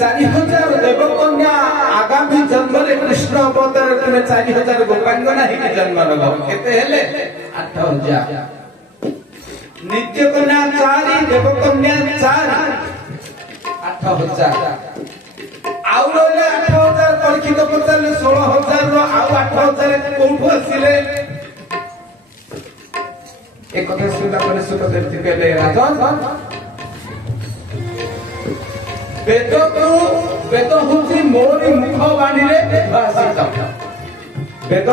4000 देवकन्या आगामी जन्म में कृष्ण अवतार तुम 4000 गोपांगना ही जन्म लो केते हेले 8000 नित्य कन्या 4 देवकन्या 4 8000 आउ रे 8000 परीक्षित पचाले 16000 रो आउ 8000 कोठु आसिले एक कथा सुनला पर सुखदेव जी कहले राजन वेद हूँ मोरी मुखवाणी भाषित वेद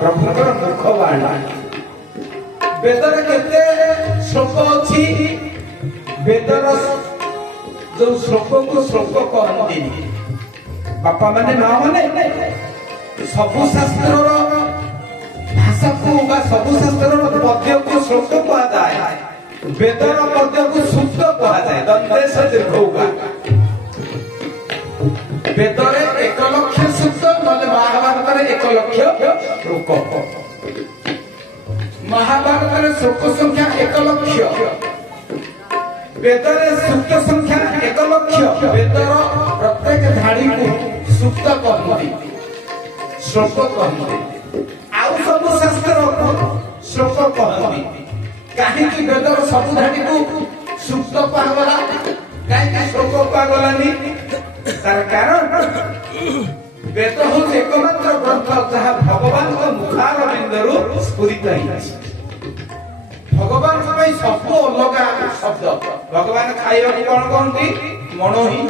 प्रभुଙ୍କର मुखवाणी वेदर केते श्लोक अछि वेदर जो श्लोक को श्लोक कहती बापा माने ना माने सबु शास्त्र भाषा को बा सबु शास्त्र पद्य को श्लोक कहा जाए वेदर पद्य को सूक्त कहा जाए दंतेश दीर्घ वेदरे 1 लक्ष सूक्त नले महाभारत रे 1 लक्ष श्लोक महाभारत रे श्लोक संख्या 1 लक्ष वेदरे सूक्त संख्या 1 लक्ष वेदर प्रत्येक धाड़ी को सूक्त कहते श्लोक कहते आउ सब शास्त्र को श्लोक कहते काहे वेदर सब धाड़ी को सूक्त कहगला काहे श्लोक कहगलानी तार कारण वेद हूँ एकमात्र ग्रंथ जहाँ भगवान को मुखार बिंदु स्फुरित भगवान सब अलग शब्द भगवान खाइबा कौन कहती मनोही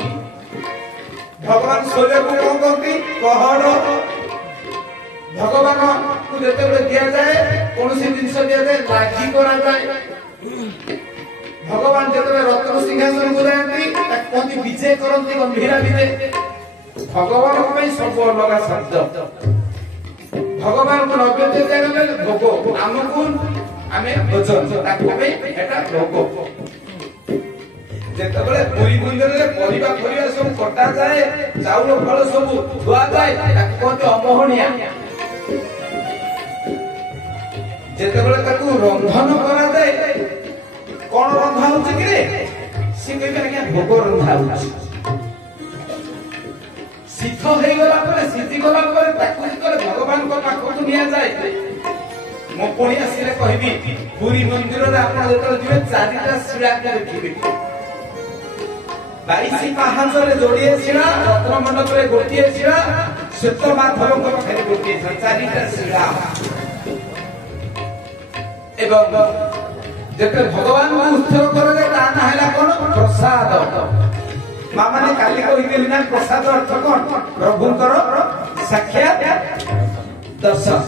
भगवान शोले को कौन कहती कहड़ भगवान को जिते दि जाए कौन सी जिन दि जाए राजी करा जाए भगवान जिते रत्न सिंहासन को जाती कहती विजय करती गंभीरा विजय भगवान सब अलग शब्द भगवान को नैवेद्य दिया भोग आमको आमे भोजन भोग जिते पुरी मंदिर परिवा परिवा सब कटा जाए चाउल फल सब धुआ जाए कहते अमोहनिया जिते रंधन करा जाए कौन रंधा होची कि सी कह भोग रंधा होची शीत हो गला सीधी गला भगवान को पाखक निया जाए मो पुणी आसिले कहबी पुरी मंदिर रे आपण जेतल जिवे 4टा शिला देखिबे 22 पाहाच रे जोड़िए शिला रत्न मंडप रे गोटिए शिला श्वेत माधव को पाखरे गोटिए 4टा शिला एवं जेते भगवान को उत्सव करे ता ना हैला कोन प्रसाद मां माने काली कहि ना प्रसाद अर्थ कोन प्रभुंकर साक्षात दर्शन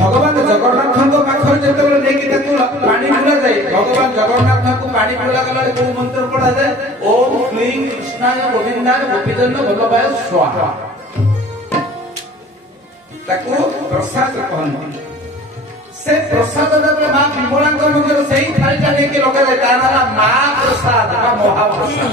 भगवान जगन्नाथ पाखर जेते लेके पानी बुला जाए भगवान जगन्नाथ को पानी बुला गला को मंत्र पढ़ा जाए ओम क्लीं कृष्णाय गोविंदाय गोपीजन भगवाय स्वाहा ताको प्रसाद कहन से प्रसाद जब मां विमला को मंदिर सही थालीटा लेके लगा जाए तार नाला मां प्रसाद बा महाप्रसाद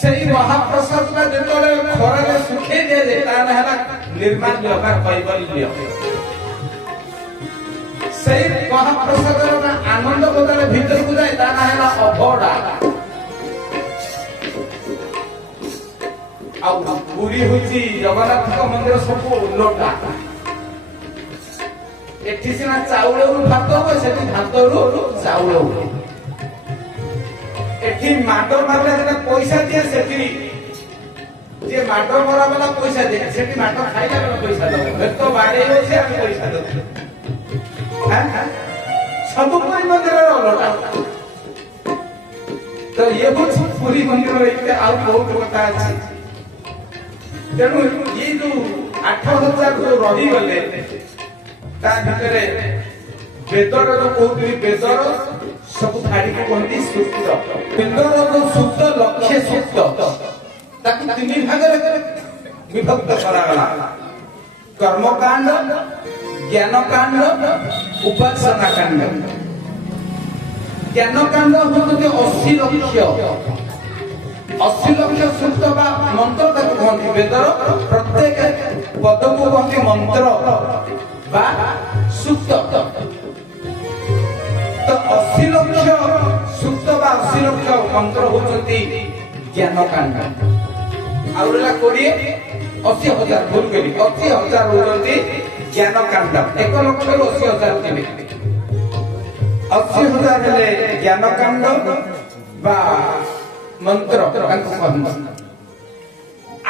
सही महाप्रसाद का जेतले खराले सुखे दे दे तार नाला निर्माण लगा कैबल्य सही महाप्रसाद रा आनंद बदले भीतर को जाए तार नाला अभड़ा आ पूरी होची जगन्नाथ मंदिर सब उल्टा एठी सिना चाउल भात हो सेठी भात चाउल एठी माडो मारले जेना पैसा दिए सेठी जे माडो मरा वाला पैसा दे सेठी माडो खाइला वाला पैसा दे तो बाड़े हो से हम पैसा दे हां सब पूरी मंदिर उल्टा तो ये कुछ पूरी मंदिर रे आ बहुत कथा अछि तेनु ये जो 8000 जो रही गले ता भितरे वेदर जो कहती वेदर सब धाड़ी को कहती सूक्त वेदर जो सूक्त लक्ष्य सूक्त ताकि 3 भाग विभक्त करा गला कर्मकांड ज्ञानकांड उपासना कांड ज्ञानकांड होते 80 लक्ष सूक्त बा मंत्र ताकि कहती वेदर प्रत्येक पद को कहती मंत्र बा सूक्त तो 80 लक्ष सूक्त बा 80 लक्ष मंत्र होचंती ज्ञानकांड आउ रला 80,000 भूल गेली 80,000 होचंती ज्ञानकांड 1 लक्ष रो 80,000 थिबे 80,000 हेले ज्ञानकांड बा मंत्र तांको कहन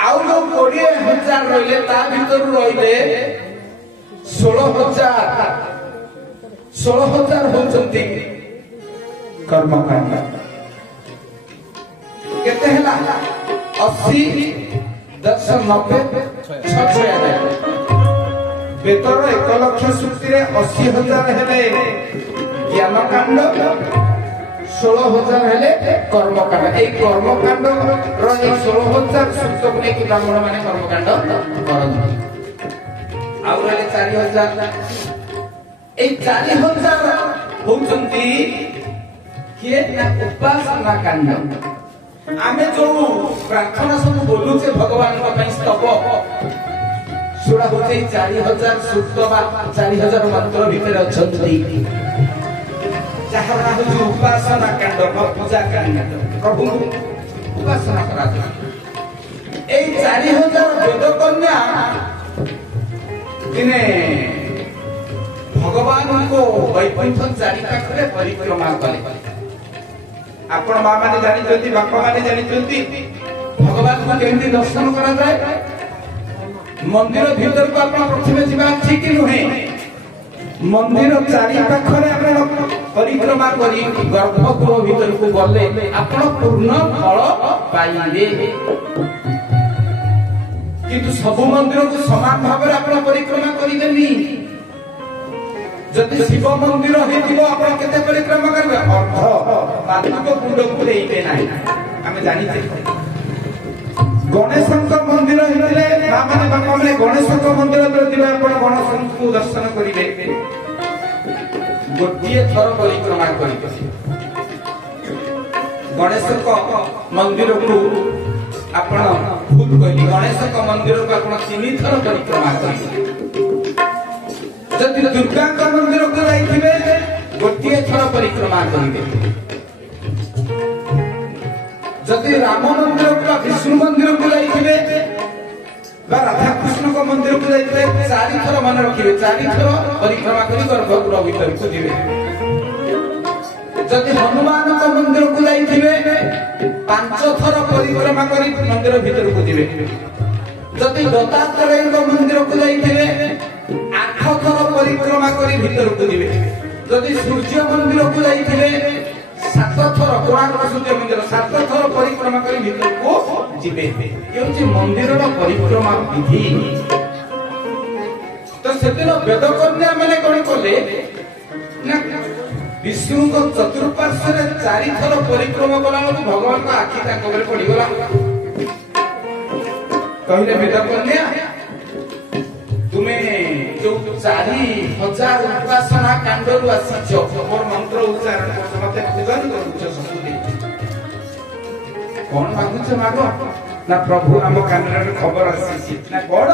आउ जो 20,000 रहिले ता भीतर रहिले 16,000 होचंती कर्मकांड केते हला 80 10 90 6 बेतर 1 लक्ष सूक्ति रे 80,000 हेले ज्ञानकांड 16,000 हेले कर्मकांड ए कर्मकांड रो 16,000 सूक्त को लेके ब्राह्मण माने कर्मकांड करन आउ रे 4,000 ए 4,000 होचंती किए ना उपासना कांड आमे जो प्रार्थना सब बोलू से भगवान का पई स्तव सुरा होते 4,000 सूक्त बा 4,000 मंत्र भीतर अछंती जहाँ हो उपासना कांड पूजा कांड प्रभु उपासना करा ए 4,000 वेद कन्या दिने भगवान को वैकुंठ चारि पाखरे परिक्रमा कले आपण मां माने जानि जति बापा माने जानि जति भगवान को केमती दर्शन करा जाए मंदिर भीतर को आपण प्रथमे जिबा ठीक नुहे मंदिर चारि पाखरे आपण परिक्रमा करी गर्भगृह भीतर को गले आपण पूर्ण फल पाइबे किंतु सब मंदिर को समान भाव रे आपण परिक्रमा करिबेनी जति शिव मंदिर हेतिबो आपण केते परिक्रमा करबे अर्थ पादुक कुंड को देइबे नाही आमे जानि छै गणेशଙ୍କ मंदिर हेतिले मां माने बापा माने गणेशଙ୍କ मंदिर तो दिबे आपण गणेशଙ୍କୁ दर्शन करिबे गोटिए थर परिक्रमा करिबे गणेशଙ୍କ मंदिर को आपण भूल कहि गणेशଙ୍କ मंदिर को आपण 3 थर परिक्रमा करिबे जदि दुर्गा का मंदिर को जाइथिबे गोटिए थर परिक्रमा करिबे जदि राम मंदिर को विष्णु मंदिर को जाइथिबे बा राधा कृष्ण को मंदिर को जाइथिबे 4 थर मन रखिबे 4 थर परिक्रमा करी गर्भगृह भीतर को जिबे जदि हनुमान को मंदिर को जाइथिबे 5 थर परिक्रमा करी मंदिर भीतर को जिबे जदि दत्तात्रेय को मंदिर को जाइथिबे 8 थर परिक्रमा करी भीतर को जिबे जदि सूर्य मंदिर को जाइथिबे 7 थर कोणार्क सूर्य मंदिर 7 थर परिक्रमा करी भीतर को जिबे यो जे मंदिर रो परिक्रमा विधि तो सेदिन वेद कन्या माने कोन कोले ना विष्णु को चतुर्पार्श्व रे 4 थर परिक्रमा कला भगवान का आखि ताको ऊपर पड़ी गला कहले वेद कन्या तुम्हें जो 4,000 उपासना कांडरू आसीछ मोर मंत्र उच्चारण कर मते पूजन करूछ समुदी कोन मागुछ मागो ना प्रभु हम कानरे खबर आसीछ ना कोड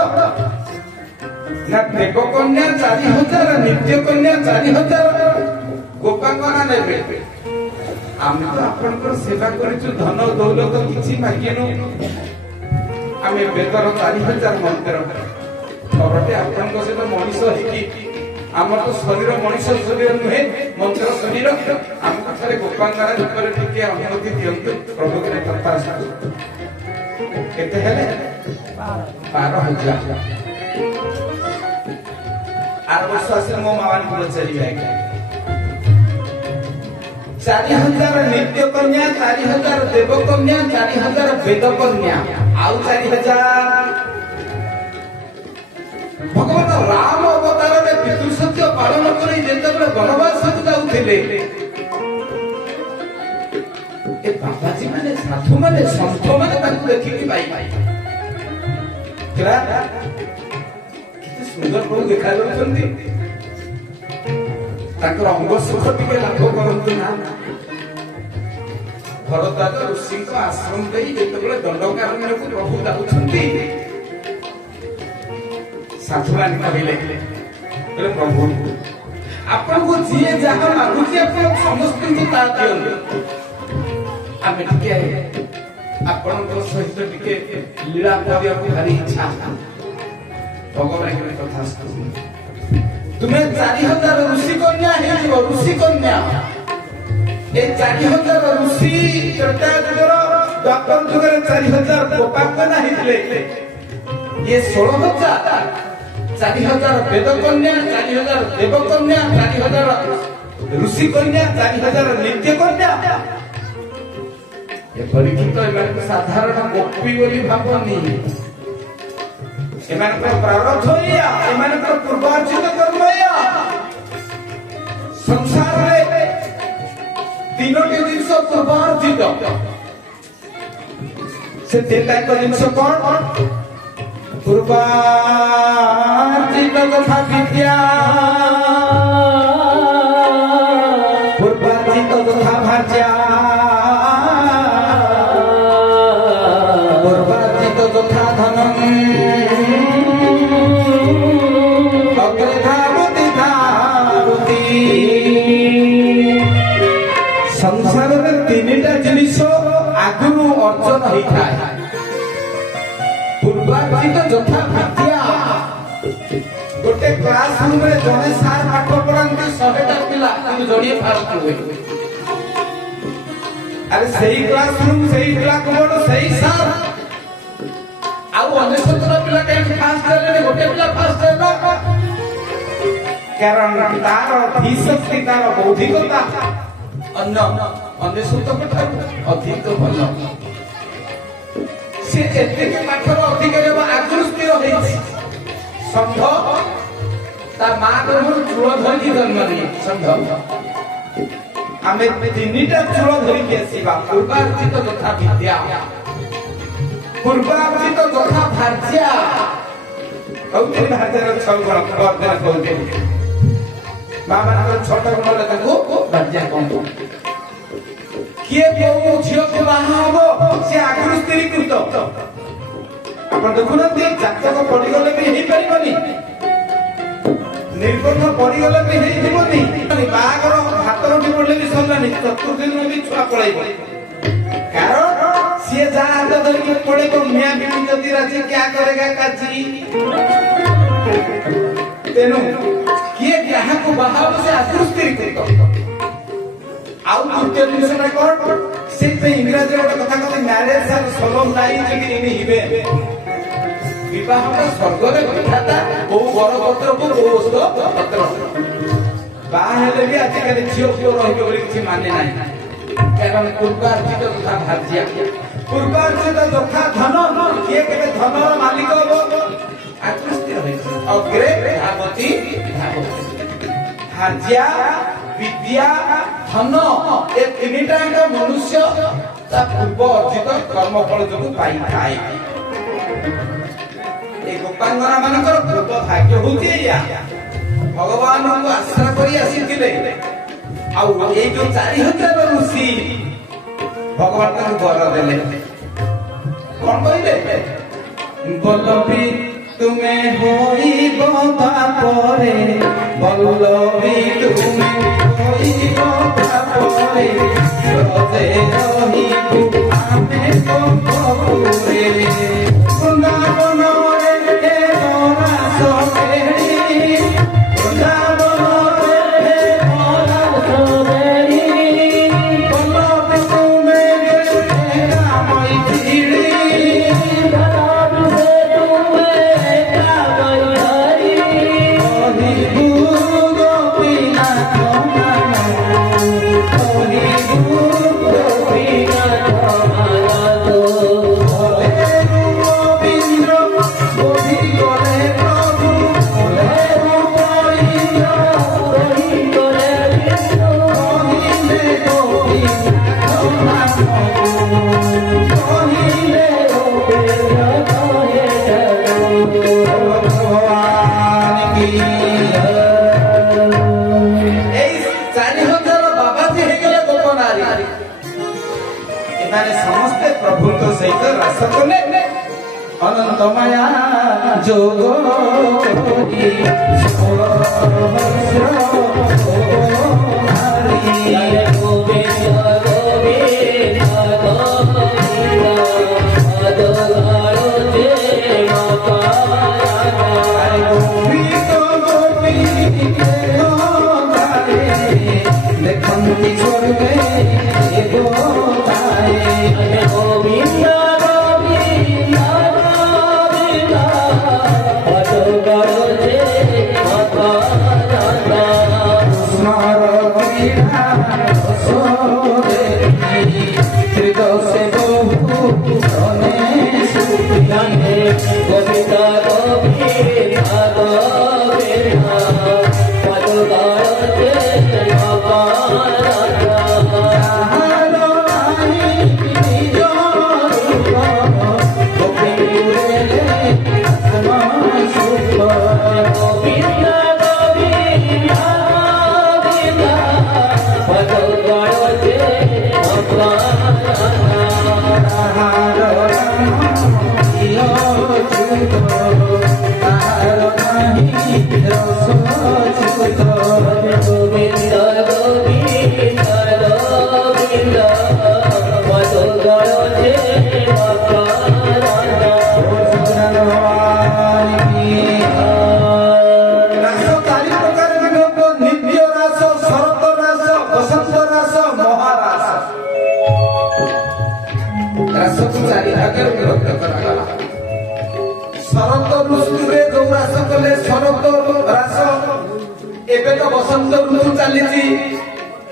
ना देव कन्या 4,000 नित्य कन्या 4,000 गोपांगना नेबे आमे तो आपनकर सेवा करिछु धन दौलत किछि मागिनु आमे बेदर 4,000 मंत्र खबरटे आपन को से तो मनुष्य हिकी हमर तो शरीर मनुष्य शरीर नुहे मंत्र शरीर हम कथरे गोपांगना ऊपर टिके अनुमति दियंतु प्रभु के तत्ता केते हेले 12,000 आर वर्ष से मो मावन को चली आगे 4,000 नित्य कन्या 4,000 देव कन्या 4,000 वेद कन्या आउ 4,000 भगवान राम अवतार में पितृसत्य पालन करी जेतेबेले वनवास को जाउथिले ए बाबाजी माने साधु माने संत माने ताकू देखि पाई केला किते सुंदर प्रभु देखा जाउछन्ती ताकर अंग सुख टिके लाभ करंतु ना भरद्वाज ऋषि को आश्रम देई जेतेबेले दंडकारण्य को प्रभु जाउछन्ती साधुवान कहले प्रभु आपन को जिए जहां मागुची आपन समस्त को ता दियन आम टे आपण सहित टे लीला करने भारी इच्छा भगवान कथा तुम्हें 4000 ऋषि कन्या ऋषि कन्या ये 4000 ऋषि त्रेता जुगर द्वापर जुगर 4000 गोपाल कन्या ये 16000 4000 वेद कन्या 4000 देव कन्या 4000 ऋषि कन्या 4000 नित्य कन्या ये परीक्षित साधारण गोपी बोली भावनी प्रारब्ध पूर्वार्जित कर्म संसार तीनोटी जिनस पूर्वार्जित से जिनस कौन पूर्वार्जित तथा विद्या पूर्वार्जित तथा भाज्या पूर्वार्जित तथा धनम संसार में तीनटा जिनिस आगु अर्जन होता है पूर्वार्जित यथा विद्या गोटे क्लासरूम में जड़े सार पाठ पढ़ाते 100टा पिला जोड़े फास्ट हुए अरे सही क्लासरूम सही ब्लैकबोर्ड सही सार आउ 19 पिला कहीं फास्ट हेले गोटे पिला फास्ट हेला कारण तार धीशक्ति तार बौद्धिकता अन्य अधिक भल से पाठर अधिकारी आगुरी स्थिर संघ ता माँ गर्भ चूल धरिकी जन्म नहीं संघ आम 3टा चूल धरिकी आसवा पूर्वार्जित तथा विद्या पूर्वार्जित तथा भाज्या कहते भाज्यार 6 गुण कहते माँ मान 6टा गुण भाज्या कहते किए बहु झील को बाहा हम से आगुरी स्थिरीकृत आप देखुना जातक पड़गले भी हो पारि निर्बंध पड़गले भी बाहर हाथ रखी पड़े भी सरलानी चतुर्थ दिन भी छुआ पड़े कारण सी जहाँ हाथ धरिकी पड़े मियाँ बीवी जदि राजी क्या करेगा काजी तेणु किए क्या बाहा से आगुरी स्थिरीकृत आउ तृतीय जिनसटा कौन से इंग्राजी गोटे कथा कहते मैरेज आर सोलम लाइन हिबे विवाह स्वर्ग में विधाता बहु बर पत्र को बहु औषध पत्र बाहर भी आजिकल झील पुओ रही माने ना कारण पूर्वार्जित तथा भाज्या पूर्वार्जित तथा धन किए के धनर मालिक हम आकृष्ट अग्रे भावती भाज्या विद्या धन ए 3टा मनुष्य पूर्व अर्जित कर्मफल जो पाई थाए गोपांगना मान पूर्व भाग्य हूँ भगवान को आश्रा कर जो 4000 ऋषि भगवान वर देले कौन कहले बल्लभी तुम्हें होई बता परे बल्लभी तुम्हें होई बता परे रोते रही आमे कोरे वृंदावन रे मोरा सोहेरी वृंदावन रे मोरा सोहेरी बल्लभी तुम्हें कामई धीरी समस्ते प्रभु तो सहित रस कले अनंत माया जोग गोविंद गोविंद ମହାନତ ରାସ ଏବେ ତ ବସନ୍ତ ଋତୁ ଚାଲିଛି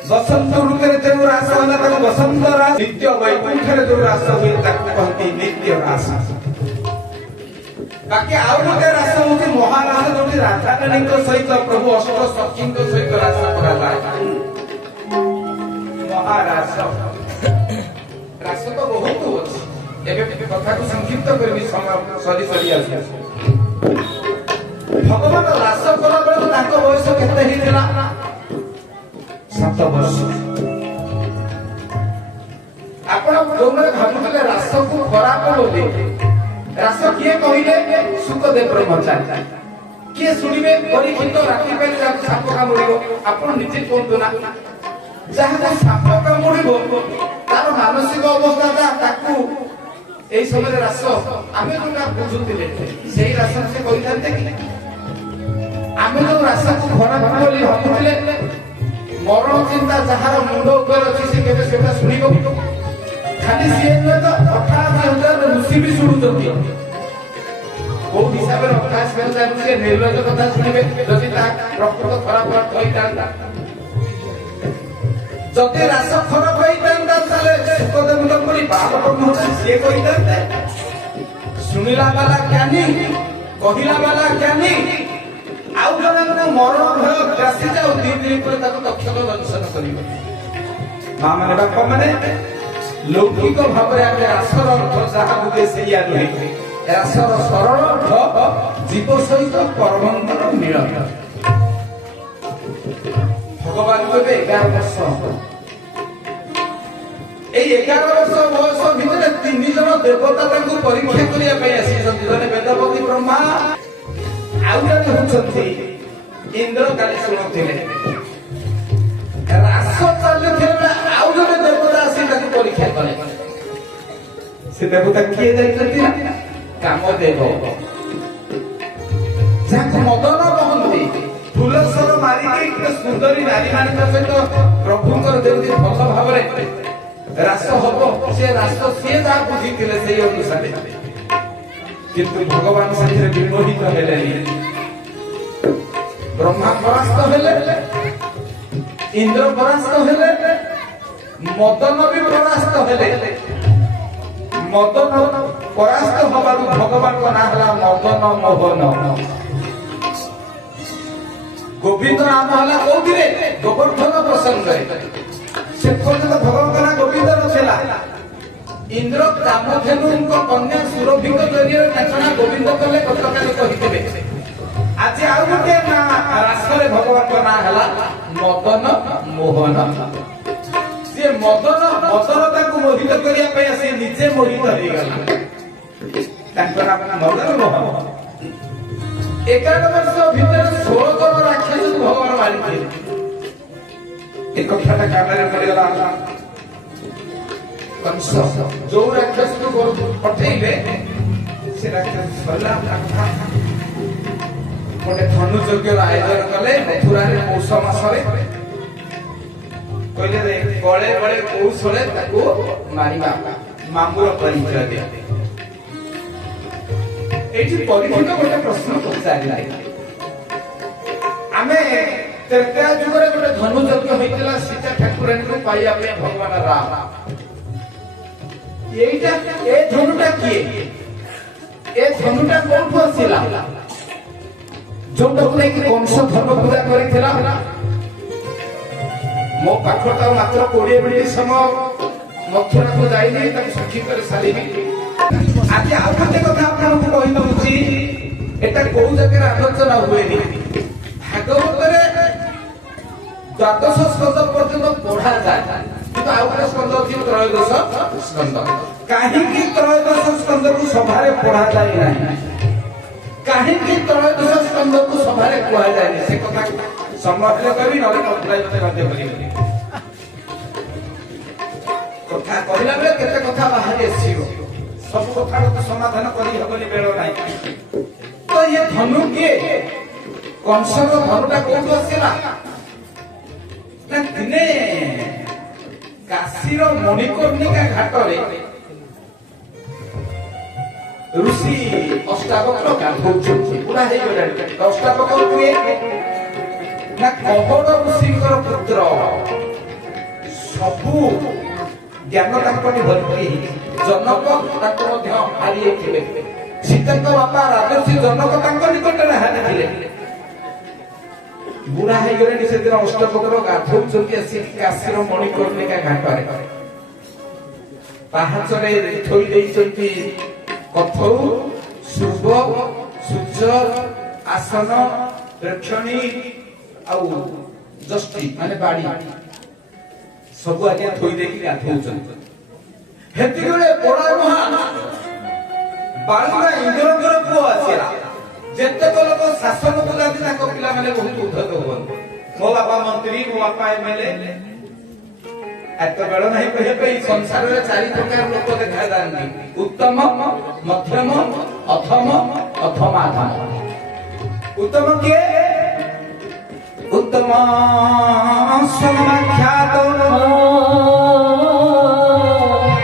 ବସନ୍ତ ଋତୁରେ ଯେଉଁ ରାସ ହେଲା ତାକୁ ବସନ୍ତ ରାସ ନିତ୍ୟ ବୈକୁଣ୍ଠରେ ଯେଉଁ ରାସ ହୁଏ ତାକୁ କହନ୍ତି ନିତ୍ୟ ରାସ ବାକି ଆଉ ଗୋଟେ ରାସ ହଉଛି ମହାରାସ ଯୋଉଠି ରାଧାରାଣୀଙ୍କ ସହିତ ପ୍ରଭୁ ଅଷ୍ଟ ସଖୀଙ୍କ ସହିତ ରାସ କରାଯାଏ ମହାରାସ ରାସ ତ ବହୁତ ଅଛି ଏବେ କଥାକୁ ସଂକ୍ଷିପ୍ତ କରିବି ସରି ସରି ଆସୁଛି ଭଗବାନ ରାସ କଲା ବେଳକୁ ତାଙ୍କ ବୟସ କେତେ ହେଇଥିଲା 7 ବର୍ଷ ଆପଣ ଯୋଉମାନେ ଭାବୁଥିଲେ ରାସକୁ ଖରାପ ବୋଲି ରାସ କିଏ କହିଲେ ସୁକଦେବ ବ୍ରହ୍ମଚାରୀ କିଏ ଶୁଣିବେ ପରୀକ୍ଷିତ ରାତି ପାଇଲେ ଯାହାକୁ ସାପ କାମୁଡ଼ିବ ଆପଣ ନିଜେ କୁହନ୍ତୁ ନା ଯାହାକୁ ସାପ କାମୁଡ଼ିବ ତାର ମାନସିକ ଅବସ୍ଥା ତାକୁ এই সময় রাস আমি যোটা বুঝুଥିଲେ সেই রাস সে কইতান্তে কি আমি যে রাসକୁ খরাপ বলি ভাবুଥିଲେ মরণ চিন্তা যাହାର মুন্ড উপরে ଅଛି ସେ କେବେ ସେଟା ଶୁଣିବ ଖାଲି ସିଏ ନୁହେଁ ତ 88,000 ଋଷି ବି ଶୁଣୁଛନ୍ତି କୋଉ ହିସାବରେ 88,000 ଋଷି ନିର୍ଲଜ କଥା ଶୁଣିବେ ଯଦି ତା ପ୍ରକୃତ ଖରାପ ଅର୍ଥ ହୋଇଥାନ୍ତା ଯଦି ରାସ ଖରାପ ହୋଇଥାନ୍ତା ତାହେଲେ ସୁକଦେବଙ୍କ ପରି ବାଳବ୍ରହ୍ମ ସିଏ କହିଥାନ୍ତେ ଶୁଣିଲା ବାଲା ଜ୍ଞାନୀ କହିଲା ବାଲା ଜ୍ଞାନୀ ଆଉ ଜଣଙ୍କ ମରଣ ଭୟ ଗ୍ରାସୀ ଯାଉ 2 ଦିନ ପରେ ତାକୁ ତକ୍ଷକ ଦର୍ଶନ କରିବ ମା ମାନେ ବାପା ମାନେ ଲୌକିକ ଭାବରେ ଆମେ ରାସର ଅର୍ଥ ଯାହା ବୁଝେ ସେଇଆ ନୁହେଁ ରାସର ସରଳ ଅର୍ଥ ଜୀବ ସହିତ ପରମଙ୍କର ମିଳନ ভগবান কবে 11 ବର୍ଷ এই 11 ବର୍ଷ বয়স ভিতরে 3 জন দেবতা তাଙ୍କୁ পরীক্ষা করিয়া পাই আসিଛନ୍ତି জনে বেদপতি ব্রহ্মা ଆଉ ଜଣେ ହଉଛନ୍ତି ଇନ୍ଦ୍ର କାଲି ଶୁଣୁଥିଲେ ରାସ ଚାଲୁଥିଲେ ଆଉ ଜଣେ ଦେବତା ଆସି ତାକୁ ପରୀକ୍ଷା କଲେ ସେ ଦେବତା କିଏ ଯାଇଛନ୍ତି କାମଦେବ ଯାହାକୁ ମଦନ କହନ୍ତି ଫୁଲସର ମାରିକି ଗୋଟେ ସୁନ୍ଦରୀ ନାରୀ ମାନଙ୍କ ସହିତ ପ୍ରଭୁଙ୍କର ଯେମିତି ଭଲ ଭାବରେ ରାସ ହବ ସେ ରାସ ସିଏ ଯାହା ବୁଝିଥିଲେ ସେଇ ଅନୁସାରେ କିନ୍ତୁ ଭଗବାନ ସେଥିରେ ବିମୋହିତ ହେଲେନି ବ୍ରହ୍ମା ପରାସ୍ତ ହେଲେ ଇନ୍ଦ୍ର ପରାସ୍ତ ହେଲେ ମଦନ ବି ପରାସ୍ତ ହେଲେ ମଦନ ପରାସ୍ତ ହବାରୁ ଭଗବାନଙ୍କ ନାଁ ହେଲା ମଦନ ମୋହନ ଗୋବିନ୍ଦ ନାମ ହେଲା କୋଉଥିରେ ଗୋବର୍ଦ୍ଧନ ପ୍ରସଙ୍ଗରେ ସେ ପର୍ଯ୍ୟନ୍ତ ଭଗବାନଙ୍କ ନାଁ ଗୋବିନ୍ଦ ନଥିଲା ଇନ୍ଦ୍ର କାମଧେନୁଙ୍କ କନ୍ୟା ସୁରଭିଙ୍କ ଜରିଆରେ ତାଙ୍କ ନାଁ ଗୋବିନ୍ଦ କଲେ ଗତକାଲି କହିଥିବେ ଆଜି ଆଉ ଗୋଟିଏ ନାଁ ରାସରେ ଭଗବାନଙ୍କ ନାଁ ହେଲା ମଦନ ମୋହନ ସିଏ ମଦନ ତାଙ୍କୁ ମୋହିତ କରିବା ପାଇଁ ଆସି ନିଜେ ମୋହିତ ହେଇଗଲା ତାଙ୍କ ନାମ ମଦନ ମୋହନ 11 ବର୍ଷ ଭିତରେ 16 ଜଣ ରାକ୍ଷସକୁ ଭଗବାନ ମାରିଥିଲେ ଏ କଥାଟା କାନରେ ପଡ଼ିଗଲା କଂସ ଯୋଉ ରାକ୍ଷସକୁ ପଠେଇଲେ ସେ ରାକ୍ଷସ ସରିଲା ଗୋଟେ ଧନୁ ଯଜ୍ଞର ଆୟୋଜନ କଲେ ମଥୁରାରେ ପୌଷ ମାସରେ କହିଲେ ଗଳେ ଗଳେ କୌଶଳେ ତାକୁ ମାରିବା ମାମୁର ପରିଚୟ ଦିଆ ଏଇଠି ପରୀକ୍ଷିତ ଗୋଟେ ପ୍ରଶ୍ନ ପଚାରିଲା ଆମେ ତ୍ରେତୟା ଯୁଗରେ ଗୋଟେ ଧନୁ ଯଜ୍ଞ ହୋଇଥିଲା ସୀତା ଠାକୁରାଣୀକୁ ପାଇବା ପାଇଁ ଭଗବାନ ରାମ ଏଇଟା ଏ ଧନୁଟା କିଏ ଏ ଧନୁଟା କୋଉଠୁ ଆସିଲା ଯୋଉଟାକୁ ନେଇକି କଂସ ଧର୍ମ ପୂଜା କରିଥିଲା ମୋ ପାଖରେ ତ ମାତ୍ର 20 ମିନିଟ୍ ସମୟ ମଥୁରାକୁ ଯାଇନି ତାକୁ ସଖୀ କରି ସାରିବି ଆଜି ଆଉ ଗୋଟେ କଥା ଆପଣଙ୍କୁ କହିଦଉଛି এটা কোন জায়গায় আলোচনা হুয়েনি ভাগবতরে দ্বাদশ স্কন্ধ পর্যন্ত পড়া যায় কিন্তু ଆଉ ଗୋଟେ ସ୍କନ୍ଧ ଅଛି ତ୍ରୟୋଦଶ ସ୍କନ୍ଧ କାହିଁକି ତ୍ରୟୋଦଶ ସ୍କନ୍ଧକୁ ସଭାରେ ପଢା ଯାଇ ନାହିଁ କାହିଁକି ତ୍ରୟୋଦଶ ସ୍କନ୍ଧକୁ ସଭାରେ କୁହାଯାଏନି ସେ କଥା ସମୟ ହେଲେ କହିବି ନହେଲେ କଥା ମଧ୍ୟ କରିବି କଥା କହିଲା ବେଳେ କେତେ କଥା ବାହାରି ଆସିବ ସବୁ କଥାର ସମାଧାନ କରି ହେବନି ବେଳ ନାହିଁ तो ये धनु किए कंसर धनुटा कोठु आसिला ना दिने काशीर मणिकर्णिका घाट रे ऋषि अष्टावक्र गाधौଛନ୍ତି ପୁରା ହେଇଗଲାଣି ଅଷ୍ଟାବକ୍ର କିଏ ନା କପଟ ଋଷିଙ୍କର ପୁତ୍ର ସବୁ ଜ୍ଞାନ ତାଙ୍କରି ଭର୍ତ୍ତି ଜନକ ତାଙ୍କ ମଧ୍ୟ ହାରିଯାଇଥିଲେ ସୀତାଙ୍କ ବାପା ରାଜର୍ଷି ଜନକ ତାଙ୍କ ନିକଟରେ ହାରିଥିଲେ ବୁଢା ହେଇଗଲେଣି ସେଦିନ ଅଷ୍ଟବକ୍ର ଗାଧଉଛନ୍ତି ଆସି କାଶୀର ମଣିକର୍ଣ୍ଣିକା ଘାଟରେ ପାହାଚରେ ଥୋଇ ଦେଇଛନ୍ତି କଥଉ ଶୁଭ ସୂର୍ଯ୍ୟ ଆସନ ପ୍ରେକ୍ଷଣୀ ଆଉ ଜଷ୍ଟି ମାନେ ବାଡ଼ି ସବୁ ଆଜ୍ଞା ଥୋଇ ଦେଇକି ଗାଧଉଛନ୍ତି ହେତିବେଳେ ବଡ ମହା ବାଳୁଙ୍ଗା ଇନ୍ଦ୍ରଙ୍କର ପୁଅ ଆସିଲା ଯେତେକ ଲୋକ ଶାସନକୁ ଯାଆନ୍ତି ତାଙ୍କ ପିଲାମାନେ ବହୁତ ଉଦ୍ଧତ ହୁଅନ୍ତି ମୋ ବାପା ମନ୍ତ୍ରୀ ମୋ ବାପା ଏମଏଲଏ ଏତ ବେଳ ନାହିଁ କହିବା ପାଇଁ ସଂସାରରେ 4 ପ୍ରକାର ଲୋକ ଦେଖାଯାଆନ୍ତି ଉତ୍ତମ ମଧ୍ୟମ ଅଥମ ଅଥମାଧମ ଉତ୍ତମ କିଏ उत्तम समख्यात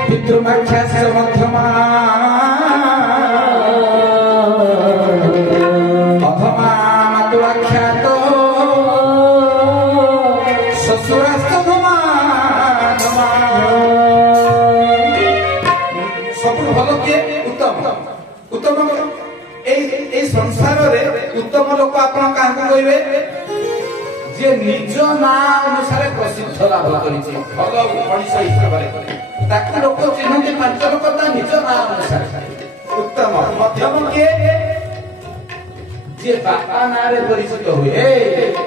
पितृमाख्यात मध्यमा अधमा मातुराख्यात शशुरास्तमा सब भल किए उत्तम उत्तम ए संसार रे उत्तम लोक आपण काहको कहबे जे निज ना अनुसार प्रसिद्ध लाभ करिছে भल मनुष्य हिसाब ताकि लोक चिन्हते 5 लोक ता निज ना अनुसार उत्तम मध्यम के जे बापा ना रे परिचित हुए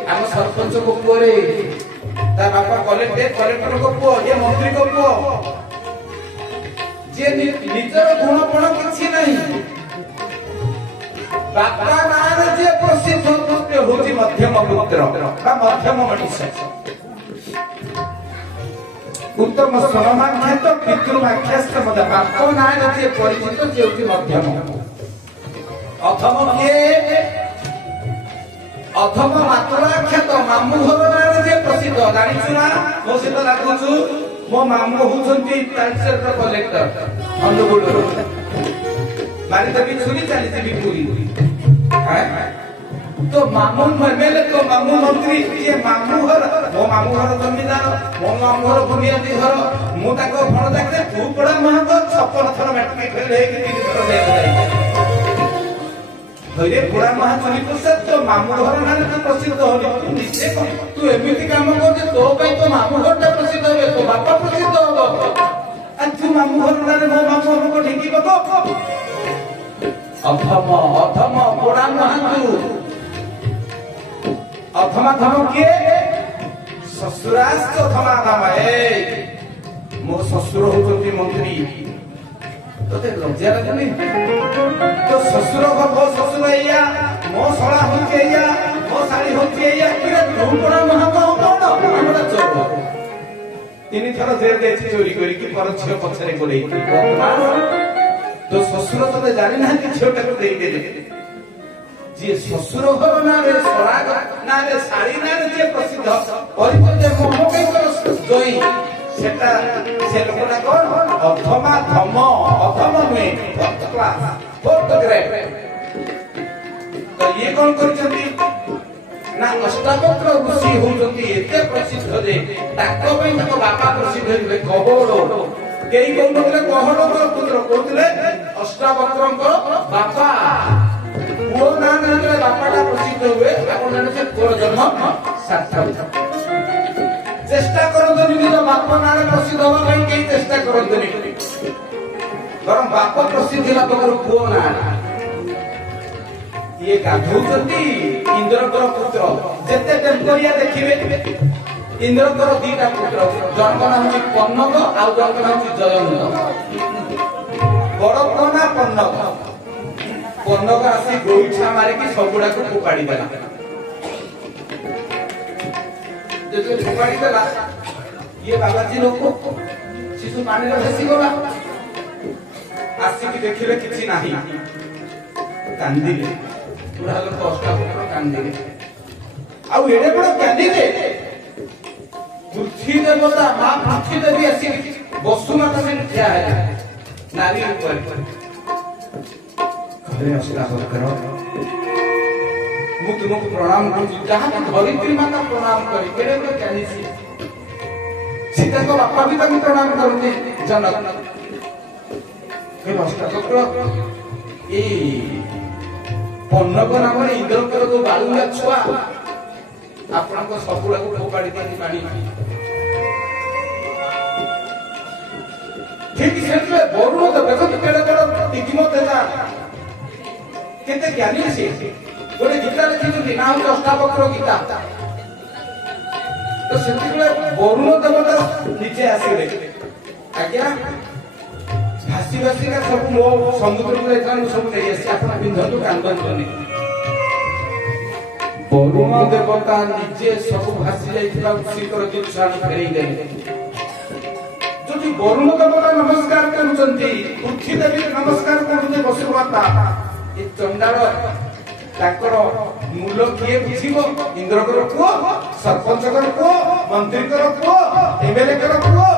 हम सरपंच को पुरे ता बापा कलेक्टर को पुओ ये मंत्री को पुओ जे निजर गुणपण किछि नहीं बापा नार जे प्रसिद्ध पुत्र होती मध्यम पुत्र बा मध्यम मनुष्य उत्तम सममाख्यात पितृमाख्यात मध्य बापा नार जे परिचित जे होती मध्यम अथम के अथम मातुराख्यात मामू घर नार जे प्रसिद्ध जानि छुना मो सहित लागुछु मो मामू होचंती ट्रांसफर कलेक्टर अनुगुळ मारी तभी छुरी चली थी पूरी तो मामू एमएलए तो मामू मंत्री ये मामू घर मो मामू घर जमीदार मो मामू घर बुनियादी घर मु ताको फण देखले तू बड़ा महंगो 56 थर मैट्रिक फेल हे कि 3 थर दे जाय होइरे बड़ा महाचली प्रसाद तो मामू घर ना तो प्रसिद्ध होली तू निश्चय तू एमिति काम कर जे तो पई तो मामू घरटा प्रसिद्ध होबे तो बापा प्रसिद्ध होबो आ तू मामू घर ना मो मामू हमको ढिकी बको अथम अथम बड़ा महातु अथमा धम के ससुरास्त अथमा धम ए मो ससुर होती मंत्री तोते लज्जा लागनी तो ससुर हो ससुर एया मो सळा होती एया मो साड़ी होती एया किरे तू बड़ा महातु कोन हमरा चोर 3 थर जेल देछि चोरी करी कि पर छियो पछरे कोले तो ससुर तो जाने ना कि छोटा को दे दे जे ससुर घर ना रे सराग ना रे साड़ी ना रे जे प्रसिद्ध परिचय मोह के जोई सेटा से लोकटा कोन अथमा धम अथम में फर्स्ट क्लास फोर्थ ग्रेड तो ये कौन करछंती ना अष्टावक्र ऋषि होउछंती एते प्रसिद्ध जे ताको पई ताको बापा प्रसिद्ध हे कहोड़ो केई कोन बोले कहोड़ो पुत्र कोतले अष्टावक्रंकर बापा वो ना बापाटा प्रसिद्ध हुए आपण जाने से कोर जन्म सार्थक चेष्टा करंतु निज बापा ना प्रसिद्ध होबा पई केई चेष्टा करंतु नि बरं बापा प्रसिद्ध होला तोर पुओ ना ये गाधौचंती इंद्रकर पुत्र जेते टेम्परिया देखिबे इंद्रकर दीटा पुत्र जनक नाम होची पन्नग आ जनक नाम होची जयंत बड़ कोना पन्नग पन्नग आसी गोइछा मारे कि सबुडा को फोपाडी देला जेते फोपाडी देला ये बाबाजी लोक शिशु पानी रे फसी गला आसी कि देखिले किछि नाही कांदिले बुढ़ा लोक अष्टावक्र कांदिले आ एडे बड़ कांदिले पृथ्वी देवता मां पृथ्वी देवी आसी बसुमाता से ठिया है नारी ऊपर अष्टावक्र मुझे तुमको प्रणाम करूँ जहाँ की धरित्री माता प्रणाम करी केड़े को जानी सीता को बापा भी तक प्रणाम करते जनक अष्टावक्र ये पन्नक नाम इंद्रकर जो बालुआ छुआ आपण सबुड़ा को फोपाड़ी पानी ठीक से वरुण देव देखो केड़े बड़ दिग्मत है केते ज्ञानी से गोटे गीता लिखी ना हूँ अष्टावक्र गीता तो से वरुण देवता नीचे आसले आज्ञा भासी भासी का सब मो समुद्र को सब नहीं आसी आप पिंधु कांदनी वरुण देवता निजे सब भासी जाइए शीतर जिन फेरई देले जो वरुण देवता नमस्कार करुँच पृथ्वी देवी नमस्कार करुँचे वसुमाता ये चंडाल मूल किए बुझीब इंद्रकर पुओ सरपंचकर पुओ मंत्रीकर पुओ एमएलए कर पुओ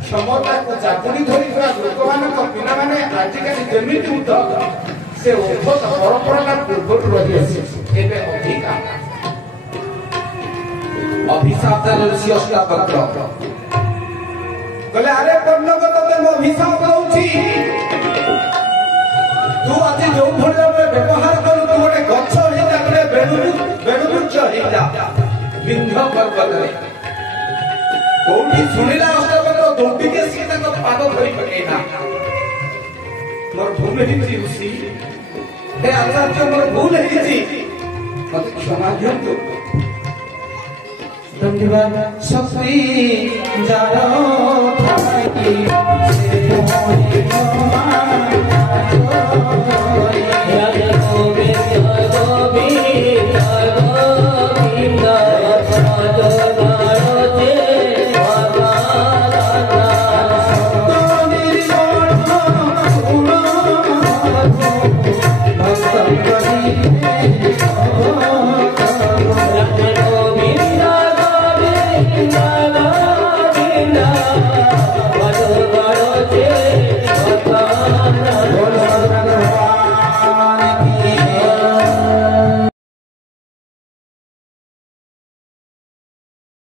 क्षमता को जागुड़ी धरी लोक मान पिला माने आजिकल जमीन उद्योग से परंपरा पूर्व रही अधिका अभिशाप ऋषि अष्टावक्र कहले अरे पन्नक तते मो अभिशाप दउछि तू आज जो भले व्यवहार करू तू गोटे गछ हेला गले बेणुच हेला बिंध पर्वत रे कोठी सुनिला अष्टावक्र दोटी के सीता को पाद धरि पकेना मोर भूल हिची उसी हे आचार्य मोर भूल हिची मते क्षमा दियंतु धन्यवाद शक्ति जानो थाकी से मोहि